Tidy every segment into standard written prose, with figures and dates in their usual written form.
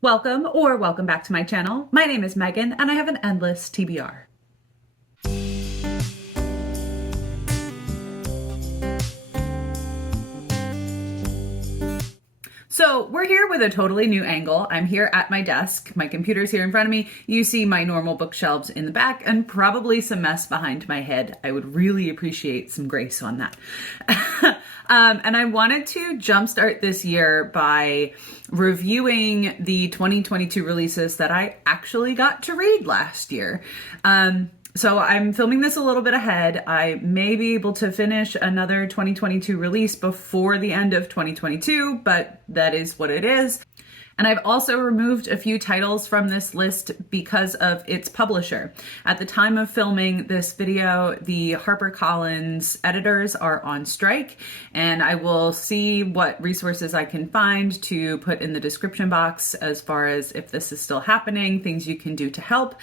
Welcome back to my channel. My name is Megan and I have an endless TBR. So we're here with a totally new angle. I'm here at my desk. My computer's here in front of me. You see my normal bookshelves in the back and probably some mess behind my head. I would really appreciate some grace on that. And I wanted to jumpstart this year by reviewing the 2022 releases that I actually got to read last year. So I'm filming this a little bit ahead. I may be able to finish another 2022 release before the end of 2022, but that is what it is. And I've also removed a few titles from this list because of its publisher. At the time of filming this video, the HarperCollins editors are on strike, and I will see what resources I can find to put in the description box as far as if this is still happening, things you can do to help.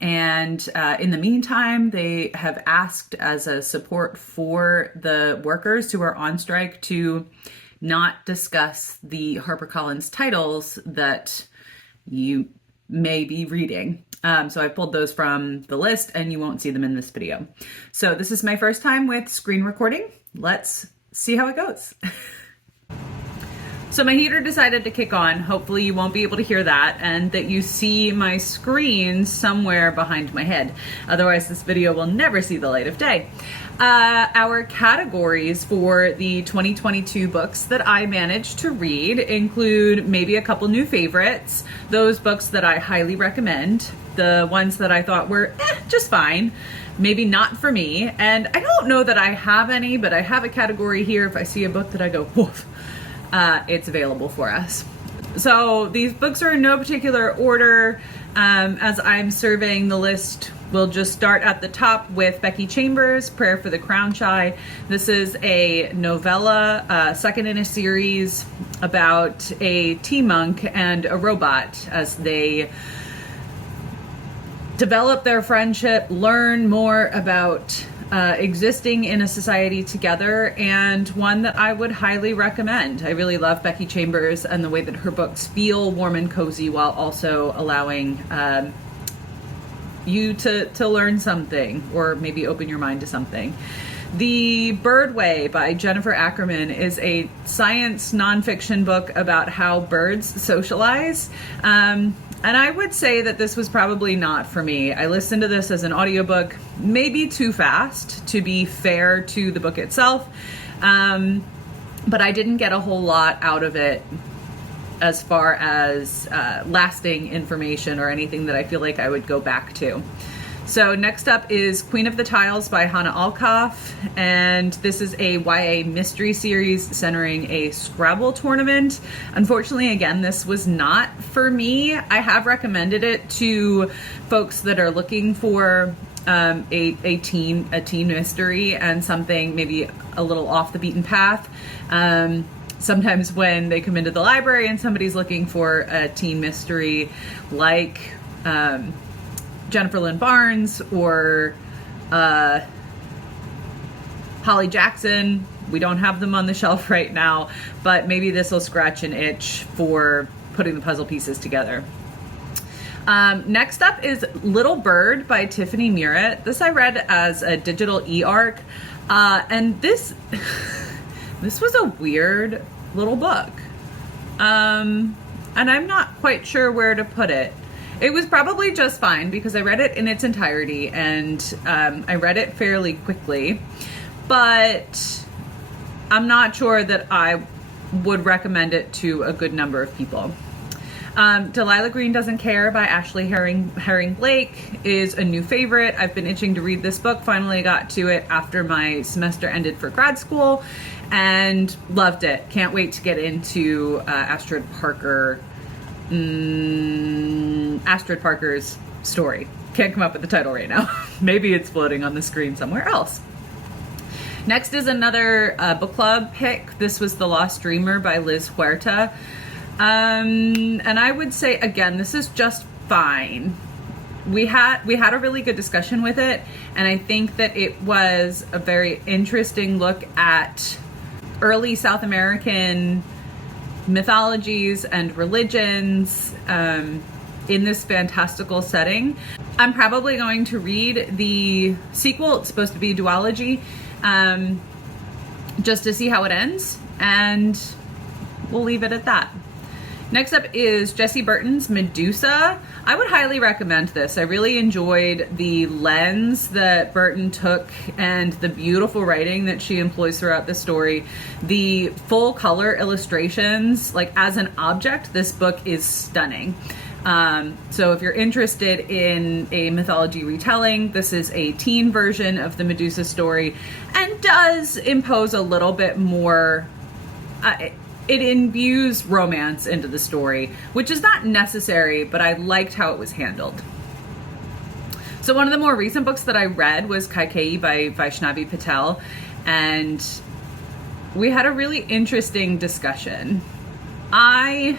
And in the meantime, they have asked as a support for the workers who are on strike to not discuss the HarperCollins titles that you may be reading. So I pulled those from the list and you won't see them in this video. So this is my first time with screen recording. Let's see how it goes. So my heater decided to kick on. Hopefully you won't be able to hear that and that you see my screen somewhere behind my head. Otherwise this video will never see the light of day. Our categories for the 2022 books that I managed to read include maybe a couple new favorites, those books that I highly recommend, the ones that I thought were just fine, maybe not for me, and I don't know that I have any, but I have a category here. If I see a book that I go, woof, it's available for us. So these books are in no particular order. As I'm surveying the list, we'll just start at the top with Becky Chambers' Prayer for the Crown Shy. This is a novella, second in a series about a tea monk and a robot as they develop their friendship, learn more about existing in a society together, and one that I would highly recommend. I really love Becky Chambers and the way that her books feel warm and cozy while also allowing you to learn something or maybe open your mind to something. The Bird Way by Jennifer Ackerman is a science nonfiction book about how birds socialize. And I would say that this was probably not for me. I listened to this as an audiobook, maybe too fast to be fair to the book itself. But I didn't get a whole lot out of it as far as lasting information or anything that I feel like I would go back to. So next up is Queen of the Tiles by Hannah Alkoff, and this is a YA mystery series centering a Scrabble tournament. Unfortunately, again, this was not for me. I have recommended it to folks that are looking for a teen mystery and something maybe a little off the beaten path. Sometimes when they come into the library and somebody's looking for a teen mystery like Jennifer Lynn Barnes or Holly Jackson. We don't have them on the shelf right now, but maybe this will scratch an itch for putting the puzzle pieces together. Next up is Little Bird by Tiffany Murrett. This I read as a digital e-arc, and this was a weird little book. And I'm not quite sure where to put it. It was probably just fine because I read it in its entirety and I read it fairly quickly, but I'm not sure that I would recommend it to a good number of people. Delilah Green Doesn't Care by Ashley Herring Blake is a new favorite. I've been itching to read this book. Finally got to it after my semester ended for grad school and loved it. Can't wait to get into Astrid Parker's story. Can't come up with the title right now. Maybe it's floating on the screen somewhere else. Next is another book club pick. This was The Lost Dreamer by Liz Huerta. And I would say, again, this is just fine. We had a really good discussion with it, and I think that it was a very interesting look at early South American mythologies and religions in this fantastical setting. I'm probably going to read the sequel. It's supposed to be duology, just to see how it ends, and we'll leave it at that. Next up is Jessie Burton's Medusa. I would highly recommend this. I really enjoyed the lens that Burton took and the beautiful writing that she employs throughout the story. The full color illustrations, like as an object, this book is stunning. So if you're interested in a mythology retelling, this is a teen version of the Medusa story and does impose a little bit more... It imbues romance into the story, which is not necessary, but I liked how it was handled. So one of the more recent books that I read was Kaikeyi by Vaishnavi Patel, and we had a really interesting discussion. I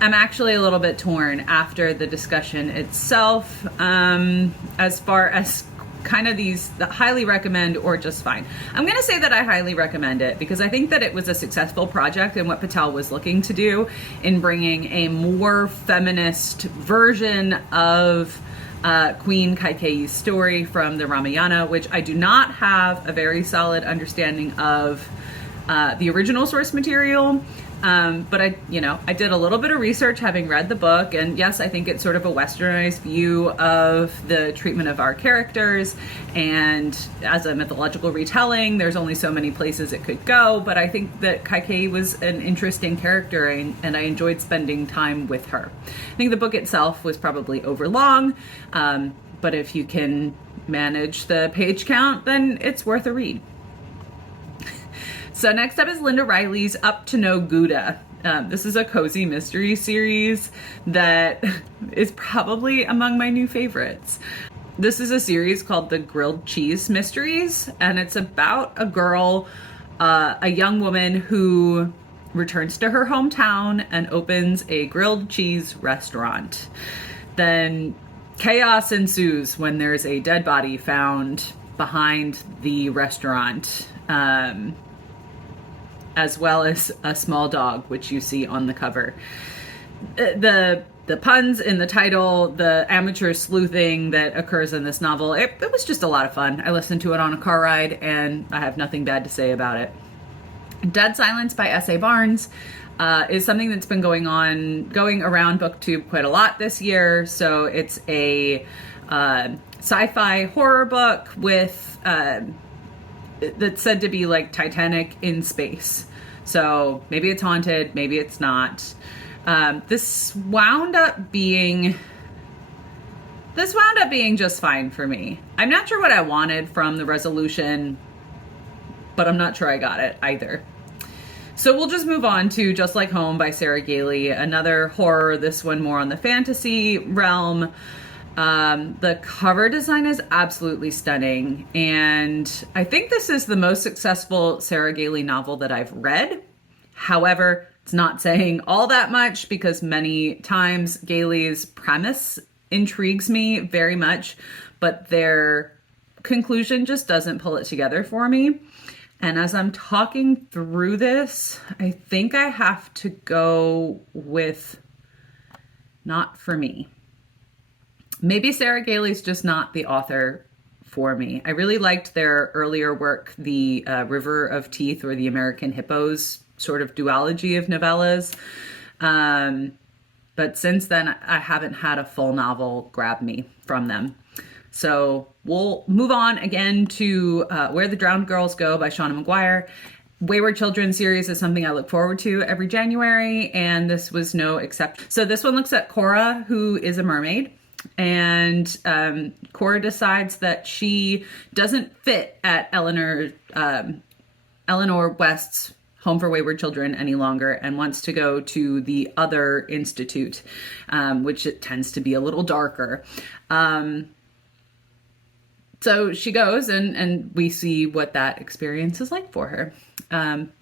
am actually a little bit torn after the discussion itself, as far as kind of these that highly recommend or just fine. I'm going to say that I highly recommend it because I think that it was a successful project in what Patel was looking to do in bringing a more feminist version of Queen Kaikeyi's story from the Ramayana, which I do not have a very solid understanding of the original source material. But I did a little bit of research having read the book, and yes, I think it's sort of a westernized view of the treatment of our characters, and as a mythological retelling, there's only so many places it could go, but I think that Kaikeyi was an interesting character, and I enjoyed spending time with her. I think the book itself was probably overlong, but if you can manage the page count, then it's worth a read. So next up is Linda Riley's Up to No Gouda. This is a cozy mystery series that is probably among my new favorites. This is a series called The Grilled Cheese Mysteries, and it's about a girl, a young woman who returns to her hometown and opens a grilled cheese restaurant. Then chaos ensues when there's a dead body found behind the restaurant. As well as a small dog, which you see on the cover. The puns in the title, the amateur sleuthing that occurs in this novel, it was just a lot of fun. I listened to it on a car ride, and I have nothing bad to say about it. Dead Silence by S.A. Barnes is something that's been going around BookTube quite a lot this year. So it's a sci-fi horror book with... that's said to be like Titanic in space. So maybe it's haunted, maybe it's not. This wound up being just fine for me. I'm not sure what I wanted from the resolution, but I'm not sure I got it either. So we'll just move on to Just Like Home by Sarah Gailey, another horror, this one more on the fantasy realm. The cover design is absolutely stunning, and I think this is the most successful Sarah Gailey novel that I've read. However, it's not saying all that much because many times Gailey's premise intrigues me very much, but their conclusion just doesn't pull it together for me. And as I'm talking through this, I think I have to go with not for me. Maybe Sarah Gailey's just not the author for me. I really liked their earlier work, the River of Teeth or the American Hippos sort of duology of novellas. But since then, I haven't had a full novel grab me from them. So we'll move on again to Where the Drowned Girls Go by Shauna McGuire. Wayward Children series is something I look forward to every January, and this was no exception. So this one looks at Cora, who is a mermaid. And Cora decides that she doesn't fit at Eleanor West's Home for Wayward Children any longer and wants to go to the other institute, which it tends to be a little darker. So she goes and we see what that experience is like for her.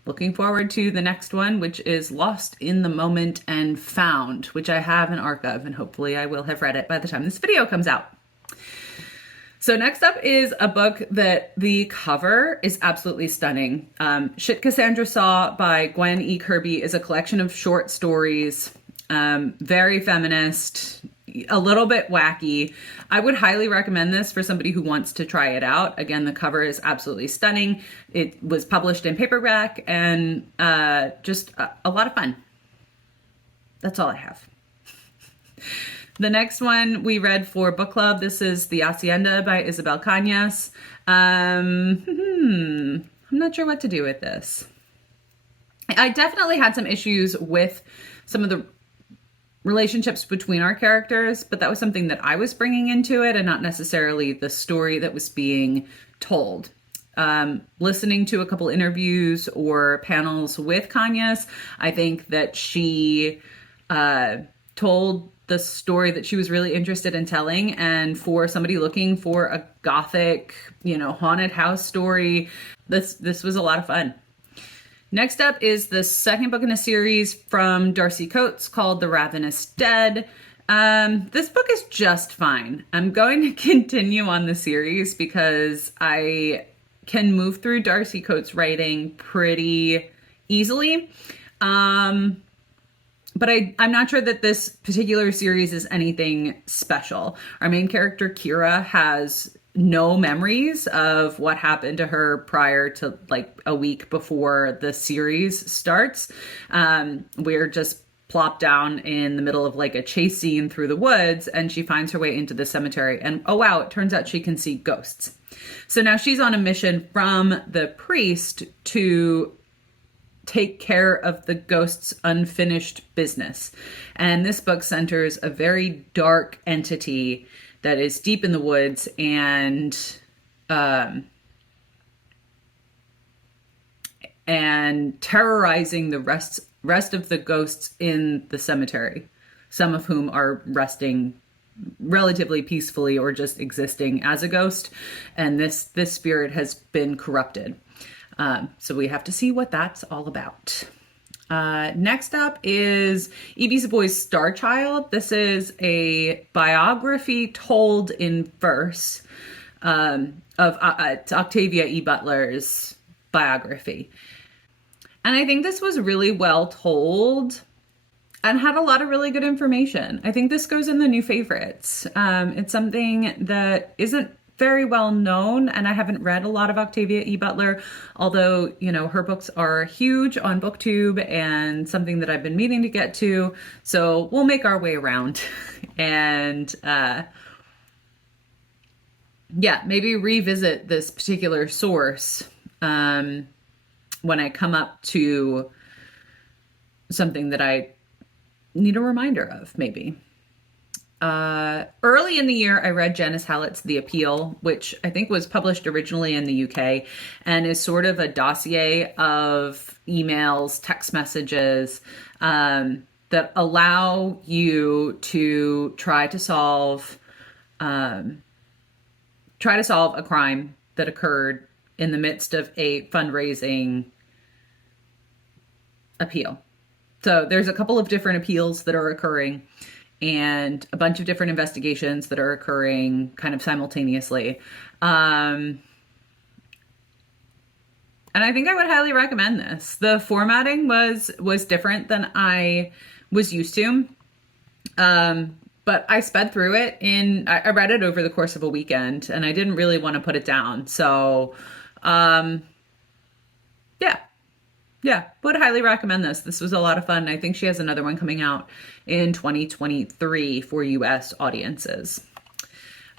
Looking forward to the next one, which is Lost in the Moment and Found, which I have an arc of, and hopefully I will have read it by the time this video comes out. So next up is a book that the cover is absolutely stunning. Shit Cassandra Saw by Gwen E. Kirby is a collection of short stories, very feminist, a little bit wacky. I would highly recommend this for somebody who wants to try it out. Again, the cover is absolutely stunning. It was published in paperback and just a lot of fun. That's all I have. The next one we read for book club, this is The Hacienda by Isabel Cañas. I'm not sure what to do with this. I definitely had some issues with some of the relationships between our characters, but that was something that I was bringing into it and not necessarily the story that was being told. Listening to a couple interviews or panels with Cañas, I think that she told the story that she was really interested in telling. And for somebody looking for a gothic, haunted house story, this was a lot of fun. Next up is the second book in a series from Darcy Coates called The Ravenous Dead. This book is just fine. I'm going to continue on the series because I can move through Darcy Coates' writing pretty easily. But I'm not sure that this particular series is anything special. Our main character, Kira, has no memories of what happened to her prior to like a week before the series starts. We're just plopped down in the middle of like a chase scene through the woods, and she finds her way into the cemetery. And oh wow, it turns out she can see ghosts. So now she's on a mission from the priest to take care of the ghost's unfinished business. And this book centers a very dark entity that is deep in the woods and terrorizing the rest of the ghosts in the cemetery, some of whom are resting relatively peacefully or just existing as a ghost. And this spirit has been corrupted. So we have to see what that's all about. Next up is E.B. Savoy's Star Child. This is a biography told in verse of Octavia E. Butler's biography. And I think this was really well told and had a lot of really good information. I think this goes in the new favorites. It's something that isn't very well known, and I haven't read a lot of Octavia E. Butler, although, her books are huge on BookTube and something that I've been meaning to get to. So we'll make our way around and, maybe revisit this particular source when I come up to something that I need a reminder of, maybe. Early in the year, I read Janice Hallett's The Appeal, which I think was published originally in the UK and is sort of a dossier of emails, text messages, that allow you to try to solve a crime that occurred in the midst of a fundraising appeal. So there's a couple of different appeals that are occurring and a bunch of different investigations that are occurring kind of simultaneously. And I think I would highly recommend this. The formatting was different than I was used to. But I sped through it I read it over the course of a weekend, and I didn't really want to put it down. So, yeah, would highly recommend this. This was a lot of fun. I think she has another one coming out in 2023 for US audiences.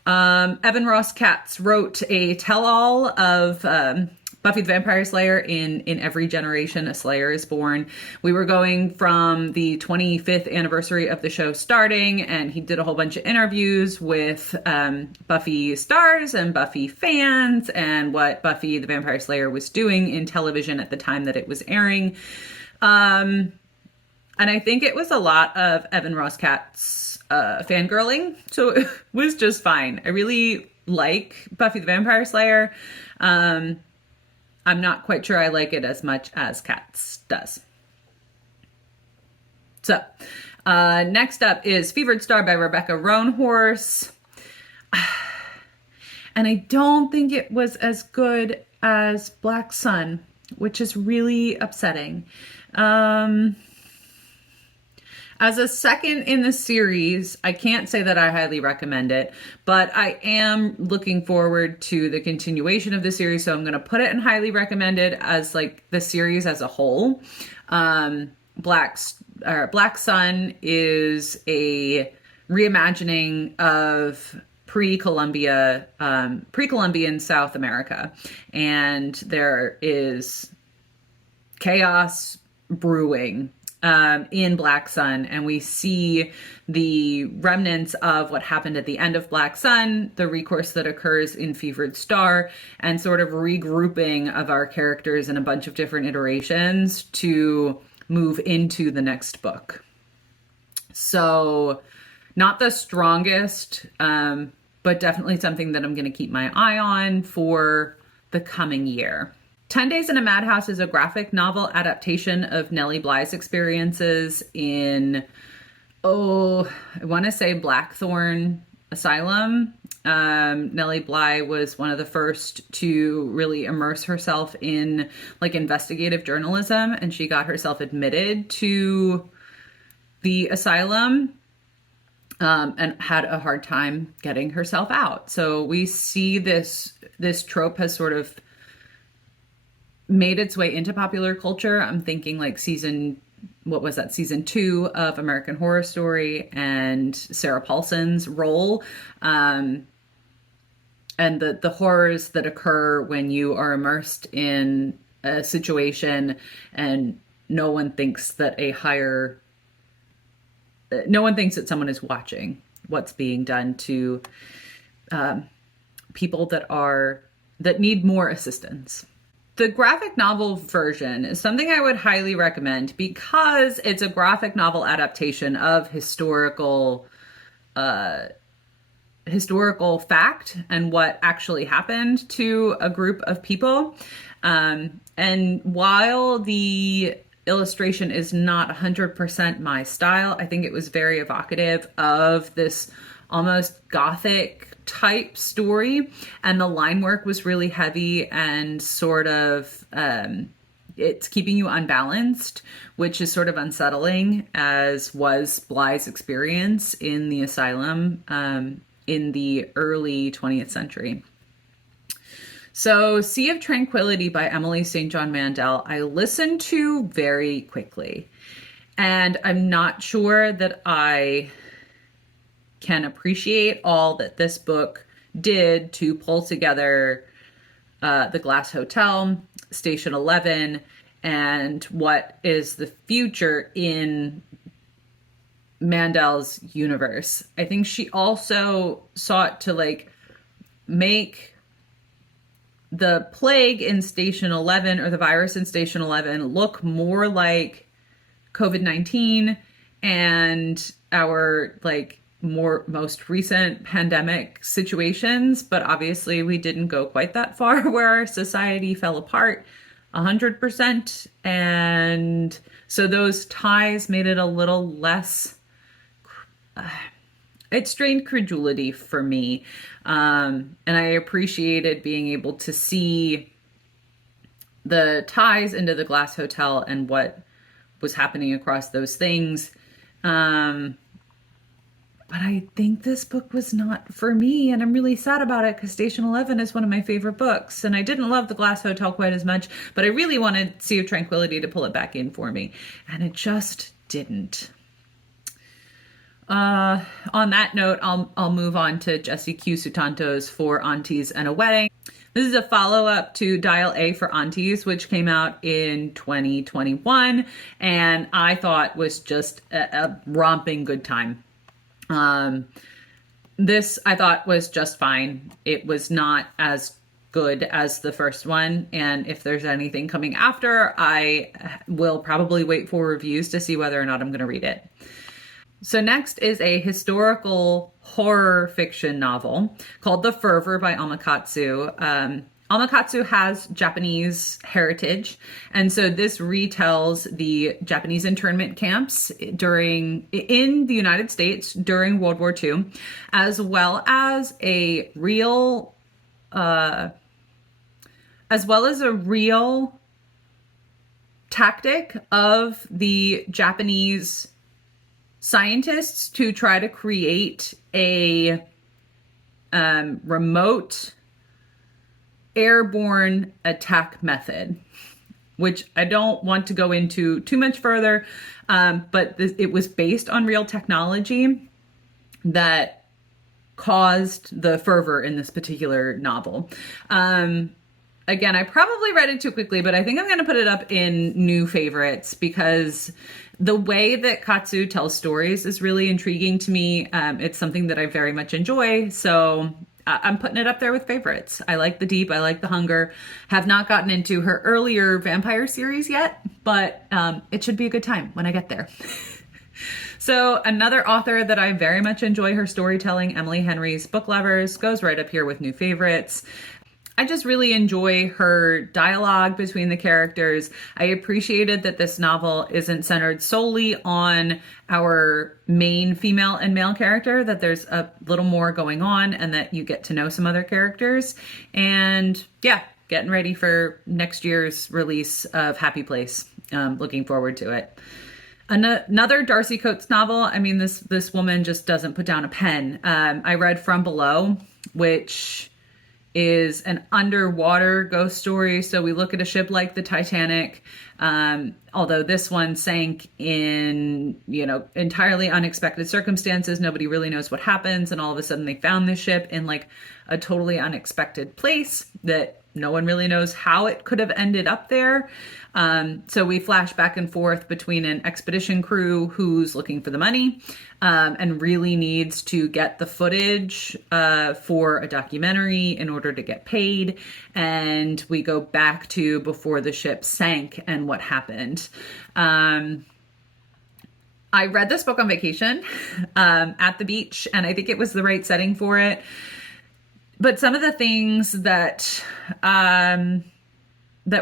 Evan Ross Katz wrote a tell-all of Buffy the Vampire Slayer. In every generation, a Slayer is born. We were going from the 25th anniversary of the show starting, and he did a whole bunch of interviews with Buffy stars and Buffy fans and what Buffy the Vampire Slayer was doing in television at the time that it was airing. And I think it was a lot of Evan Ross Katz fangirling, so it was just fine. I really like Buffy the Vampire Slayer. I'm not quite sure I like it as much as Katz does. So, next up is Fevered Star by Rebecca Roanhorse. And I don't think it was as good as Black Sun, which is really upsetting. As a second in the series, I can't say that I highly recommend it, but I am looking forward to the continuation of the series, so I'm going to put it in highly recommended as like the series as a whole. Black Sun is a reimagining of pre-Columbian South America, and there is chaos brewing in Black Sun, and we see the remnants of what happened at the end of Black Sun, the recourse that occurs in Fevered Star, and sort of regrouping of our characters in a bunch of different iterations to move into the next book. So not the strongest, but definitely something that I'm going to keep my eye on for the coming year. 10 Days in a Madhouse is a graphic novel adaptation of Nellie Bly's experiences in, I want to say Blackthorn Asylum. Nellie Bly was one of the first to really immerse herself in like investigative journalism, and she got herself admitted to the asylum and had a hard time getting herself out. So we see this trope has sort of made its way into popular culture. I'm thinking like season 2 of American Horror Story and Sarah Paulson's role, and the horrors that occur when you are immersed in a situation and no one thinks that someone is watching what's being done to people that need more assistance. The graphic novel version is something I would highly recommend because it's a graphic novel adaptation of historical fact and what actually happened to a group of people. And while the illustration is not 100% my style, I think it was very evocative of this almost gothic type story, and the line work was really heavy and sort of it's keeping you unbalanced, which is sort of unsettling, as was Bly's experience in the asylum in the early 20th century. So Sea of Tranquility by Emily St. John Mandel, I listened to very quickly, and I'm not sure that I can appreciate all that this book did to pull together The Glass Hotel, Station 11, and what is the future in Mandel's universe. I think she also sought to like make the plague in Station 11 or the virus in Station 11 look more like COVID-19 and our like most recent pandemic situations, but obviously we didn't go quite that far where our society fell apart 100%. And so those ties made it a little less, it strained credulity for me. And I appreciated being able to see the ties into the Glass Hotel and what was happening across those things. But I think this book was not for me, and I'm really sad about it because Station 11 is one of my favorite books, and I didn't love The Glass Hotel quite as much, but I really wanted Sea of Tranquility to pull it back in for me, and it just didn't. On that note, I'll move on to Jessie Q. Sutanto's For Aunties and a Wedding. This is a follow-up to Dial A for Aunties, which came out in 2021, and I thought was just a romping good time. This I thought was just fine. It was not as good as the first one, and if there's anything coming after, I will probably wait for reviews to see whether or not I'm going to read it. So next is a historical horror fiction novel called The Fervor by Amakatsu. Amakatsu has Japanese heritage, and so this retells the Japanese internment camps in the United States during World War II, as well as a real as well as a real tactic of the Japanese scientists to try to create a remote airborne attack method, which I don't want to go into too much further, but it was based on real technology that caused the fervor in this particular novel. Again, I probably read it too quickly, but I think I'm going to put it up in new favorites because the way that Katsu tells stories is really intriguing to me. It's something that I very much enjoy. So I'm putting it up there with favorites. I like The Deep. I like The Hunger. Have not gotten into her earlier vampire series yet, but it should be a good time when I get there. So another author that I very much enjoy her storytelling, Emily Henry's Book Lovers, goes right up here with new favorites. I just really enjoy her dialogue between the characters. I appreciated that this novel isn't centered solely on our main female and male character, that there's a little more going on and that you get to know some other characters. And yeah, getting ready for next year's release of Happy Place. Looking forward to it. Another Darcy Coates novel. I mean, this woman just doesn't put down a pen. I read From Below, which is an underwater ghost story. So we look at a ship like the Titanic, although this one sank in, entirely unexpected circumstances. Nobody really knows what happens. And all of a sudden they found this ship in like a totally unexpected place that no one really knows how it could have ended up there. So we flash back and forth between an expedition crew who's looking for the money and really needs to get the footage for a documentary in order to get paid. And we go back to before the ship sank and what happened. I read this book on vacation at the beach, and I think it was the right setting for it. But some of the things that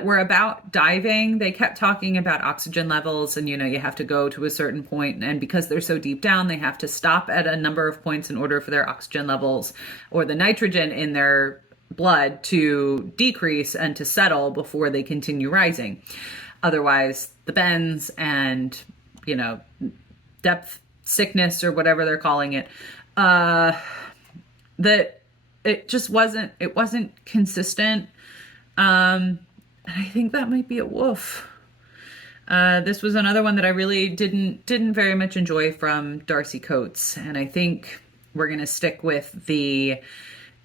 were about diving, they kept talking about oxygen levels and, you have to go to a certain point. And because they're so deep down, they have to stop at a number of points in order for their oxygen levels or the nitrogen in their blood to decrease and to settle before they continue rising. Otherwise, the bends and, depth sickness or whatever they're calling it, that it just wasn't consistent. I think that might be a woof. This was another one that I really didn't very much enjoy from Darcy Coates. And I think we're going to stick with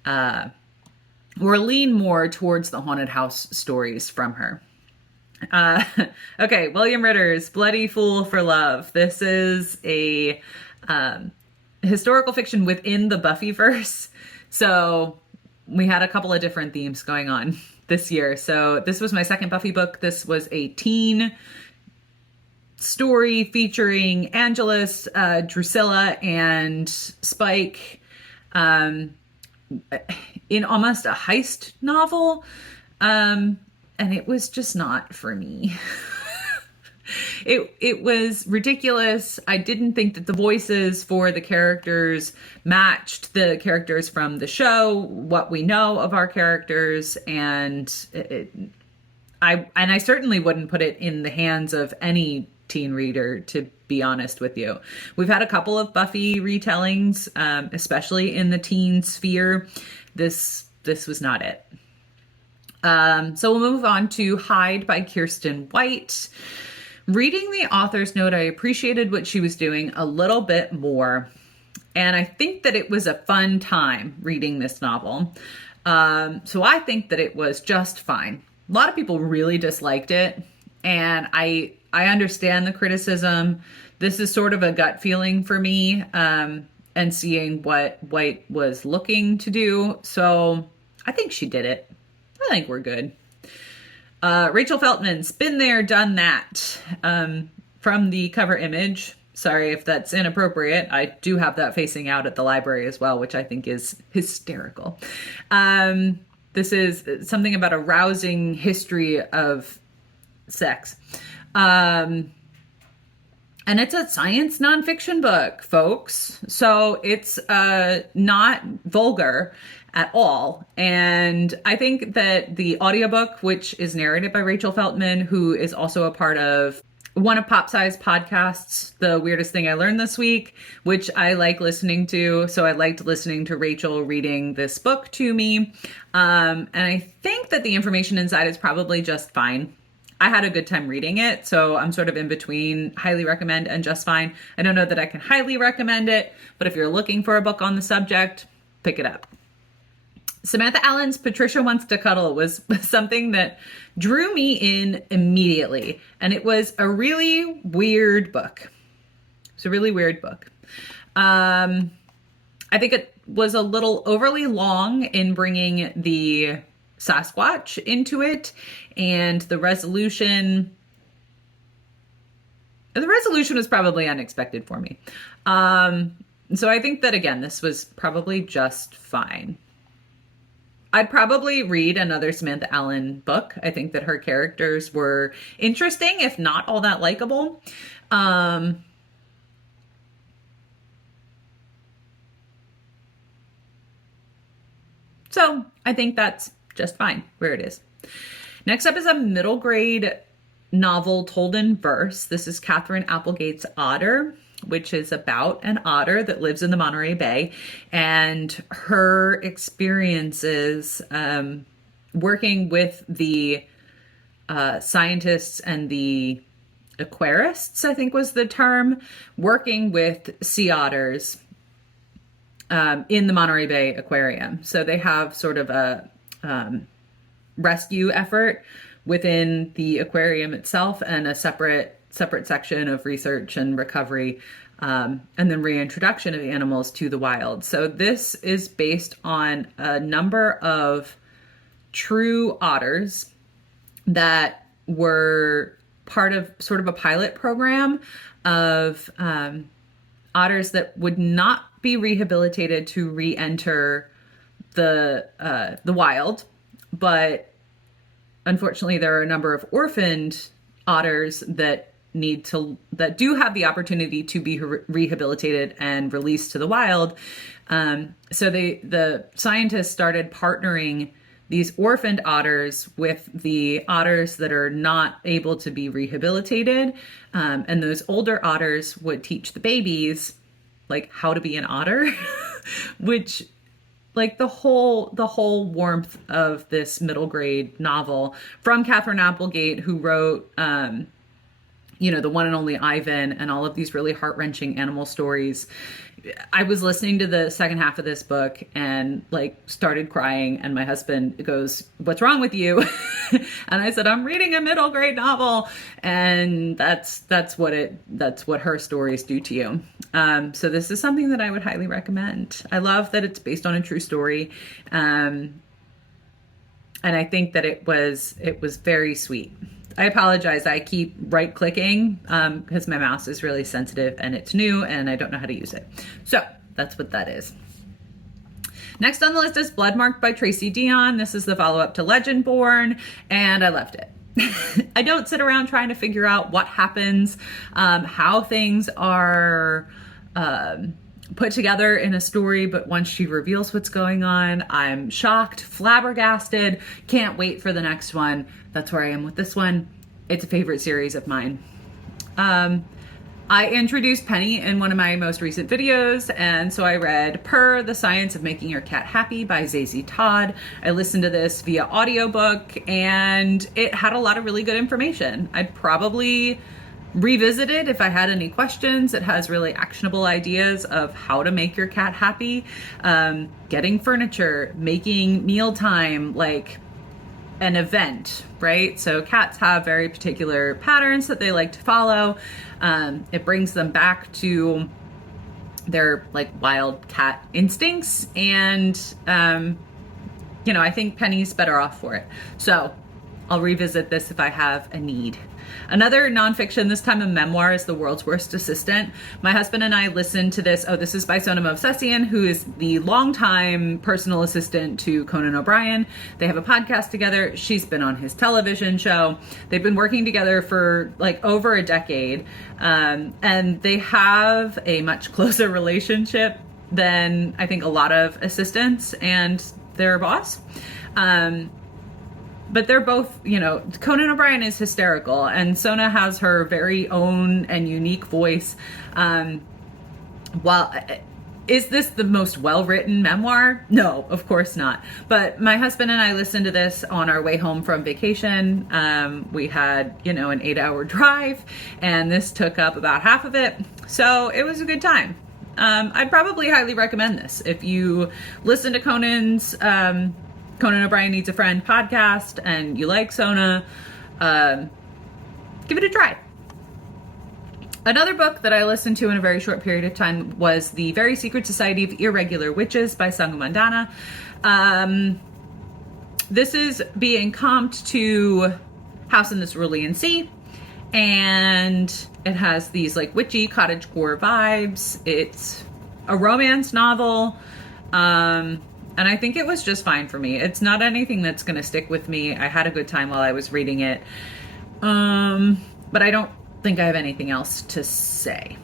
or lean more towards the haunted house stories from her. Okay, William Ritter's Bloody Fool for Love. This is a historical fiction within the Buffyverse. So we had a couple of different themes going on this year. So this was my second Buffy book. This was a teen story featuring Angelus, Drusilla, and Spike in almost a heist novel. And it was just not for me. It was ridiculous. I didn't think that the voices for the characters matched the characters from the show, what we know of our characters, and I certainly wouldn't put it in the hands of any teen reader, to be honest with you. We've had a couple of Buffy retellings, especially in the teen sphere. This was not it. So we'll move on to Hide by Kirsten White. Reading the author's note, I appreciated what she was doing a little bit more. And I think that it was a fun time reading this novel. So I think that it was just fine. A lot of people really disliked it. And I understand the criticism. This is sort of a gut feeling for me, and seeing what White was looking to do. So I think she did it. I think we're good. Rachel Feltman's Been There, Done That, from the cover image. Sorry if that's inappropriate. I do have that facing out at the library as well, which I think is hysterical. This is something about a rousing history of sex. And it's a science nonfiction book, folks. So it's not vulgar. at all. And I think that the audiobook, which is narrated by Rachel Feltman, who is also a part of one of Pop Size podcasts, The Weirdest Thing I Learned This Week, which I like listening to. So I liked listening to Rachel reading this book to me. And I think that the information inside is probably just fine. I had a good time reading it, so I'm sort of in between highly recommend and just fine. I don't know that I can highly recommend it, but if you're looking for a book on the subject, pick it up. Samantha Allen's Patricia Wants to Cuddle was something that drew me in immediately. And it was a really weird book. It's a really weird book. I think it was a little overly long in bringing the Sasquatch into it. And the resolution was probably unexpected for me. So I think that, again, this was probably just fine. I'd probably read another Samantha Allen book. I think that her characters were interesting, if not all that likable. So I think that's just fine where it is. Next up is a middle grade novel told in verse. This is Catherine Applegate's Otter, which is about an otter that lives in the Monterey Bay and her experiences working with the scientists and the aquarists, I think was the term, working with sea otters in the Monterey Bay Aquarium. So they have sort of a rescue effort within the aquarium itself and a separate section of research and recovery, and then reintroduction of animals to the wild. So this is based on a number of true otters that were part of sort of a pilot program of otters that would not be rehabilitated to re-enter the wild, but unfortunately there are a number of orphaned otters that do have the opportunity to be rehabilitated and released to the wild. So the scientists started partnering these orphaned otters with the otters that are not able to be rehabilitated. And those older otters would teach the babies like how to be an otter, which like the whole warmth of this middle grade novel from Catherine Applegate, who wrote, The One and Only Ivan and all of these really heart-wrenching animal stories. I was listening to the second half of this book and like started crying, and my husband goes, "What's wrong with you?" And I said, "I'm reading a middle grade novel." And that's what her stories do to you. So this is something that I would highly recommend. I love that it's based on a true story. And I think that it was very sweet. I apologize. I keep right clicking because my mouse is really sensitive and it's new and I don't know how to use it. So that's what that is. Next on the list is Blood Marked by Tracy Dion. This is the follow-up to Legendborn, and I loved it. I don't sit around trying to figure out what happens, how things are put together in a story, but once she reveals what's going on, I'm shocked, flabbergasted, can't wait for the next one. That's where I am with this one. It's a favorite series of mine. I introduced Penny in one of my most recent videos, and so I read Purr, The Science of Making Your Cat Happy by Zazie Todd. I listened to this via audiobook, and it had a lot of really good information. I'd probably revisit it if I had any questions. It has really actionable ideas of how to make your cat happy, getting furniture, making mealtime like an event, right? So cats have very particular patterns that they like to follow. It brings them back to their like wild cat instincts, and I think Penny's better off for it. So I'll revisit this if I have a need. Another nonfiction, this time a memoir, is The World's Worst Assistant. My husband and I listened to this. Oh, this is by Sona Movsesian, who is the longtime personal assistant to Conan O'Brien. They have a podcast together. She's been on his television show. They've been working together for like over a decade. And they have a much closer relationship than I think a lot of assistants and their boss. But they're both, Conan O'Brien is hysterical, and Sona has her very own and unique voice. Is this the most well-written memoir? No, of course not. But my husband and I listened to this on our way home from vacation. We had, an 8-hour drive, and this took up about half of it. So it was a good time. I'd probably highly recommend this. If you listen to Conan's Conan O'Brien Needs a Friend podcast and you like Sona, give it a try. Another book that I listened to in a very short period of time was The Very Secret Society of Irregular Witches by Sangha Mandana. This is being comped to House in the Cerulean Sea, and it has these like witchy cottagecore vibes. It's a romance novel, and I think it was just fine for me. It's not anything that's going to stick with me. I had a good time while I was reading it, but I don't think I have anything else to say.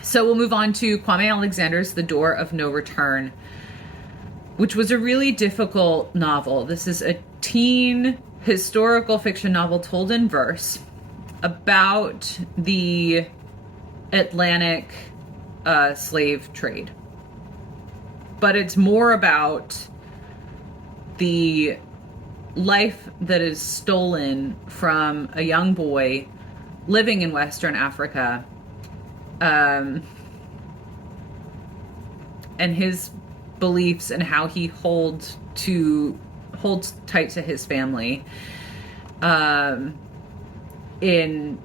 So we'll move on to Kwame Alexander's The Door of No Return, which was a really difficult novel. This is a teen historical fiction novel told in verse about the Atlantic slave trade. But it's more about the life that is stolen from a young boy living in Western Africa, and his beliefs and how he holds tight to his family in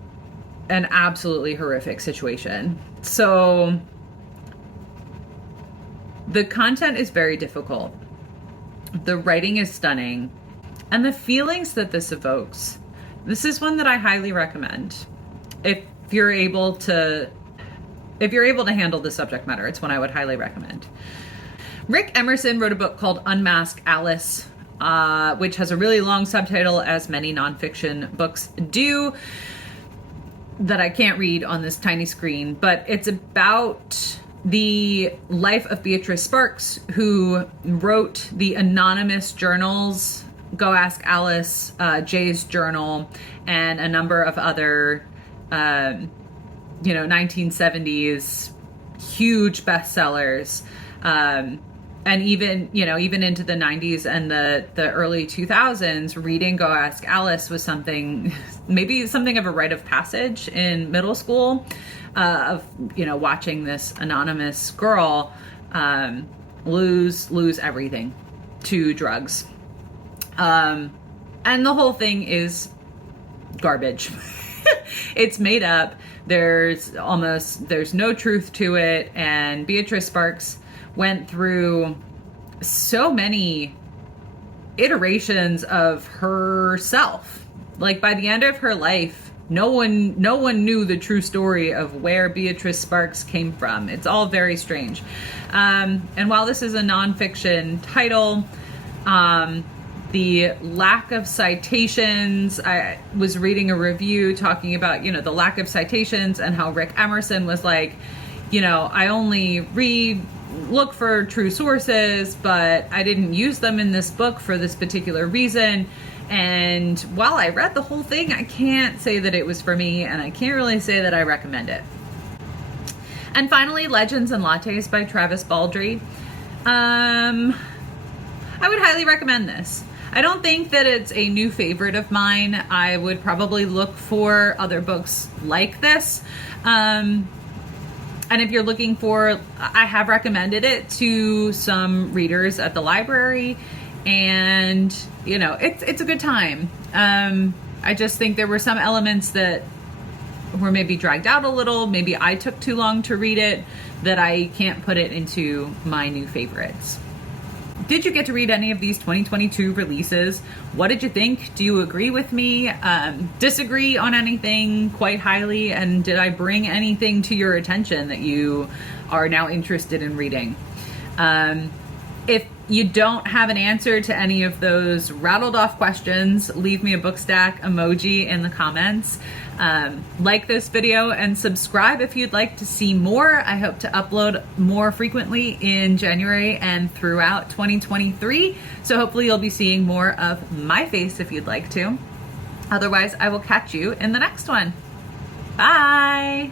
an absolutely horrific situation. So the content is very difficult. The writing is stunning, and the feelings that this evokes. This is one that I highly recommend. If you're able to handle the subject matter, it's one I would highly recommend. Rick Emerson wrote a book called Unmask Alice, which has a really long subtitle, as many nonfiction books do, that I can't read on this tiny screen, but it's about the life of Beatrice Sparks, who wrote the anonymous journals, Go Ask Alice, Jay's Journal, and a number of other, 1970s huge bestsellers. And even into the 90s and the early 2000s, reading Go Ask Alice was maybe something of a rite of passage in middle school, watching this anonymous girl lose everything to drugs. And the whole thing is garbage. It's made up. There's no truth to it. And Beatrice Sparks went through so many iterations of herself. Like, by the end of her life, no one knew the true story of where Beatrice Sparks came from. It's all very strange. And while this is a nonfiction title, the lack of citations, I was reading a review talking about, the lack of citations, and how Rick Emerson was like, I only look for true sources, but I didn't use them in this book for this particular reason. And while I read the whole thing, I can't say that it was for me, and I can't really say that I recommend it. And finally, Legends and Lattes by Travis Baldree. I would highly recommend this. I don't think that it's a new favorite of mine. I would probably look for other books like this. And if you're looking for, I have recommended it to some readers at the library, and it's a good time. I just think there were some elements that were maybe dragged out a little. Maybe I took too long to read it, that I can't put it into my new favorites. Did you get to read any of these 2022 releases? What did you think? Do you agree with me? Disagree on anything quite highly? And did I bring anything to your attention that you are now interested in reading? If you don't have an answer to any of those rattled off questions, leave me a book stack emoji in the comments. Like this video and subscribe if you'd like to see more. I hope to upload more frequently in January and throughout 2023. So hopefully you'll be seeing more of my face if you'd like to. Otherwise, I will catch you in the next one. Bye.